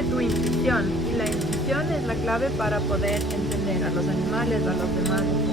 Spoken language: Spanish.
clave tu intuición, y la intuición es la clave para poder entender a los animales, a los demás.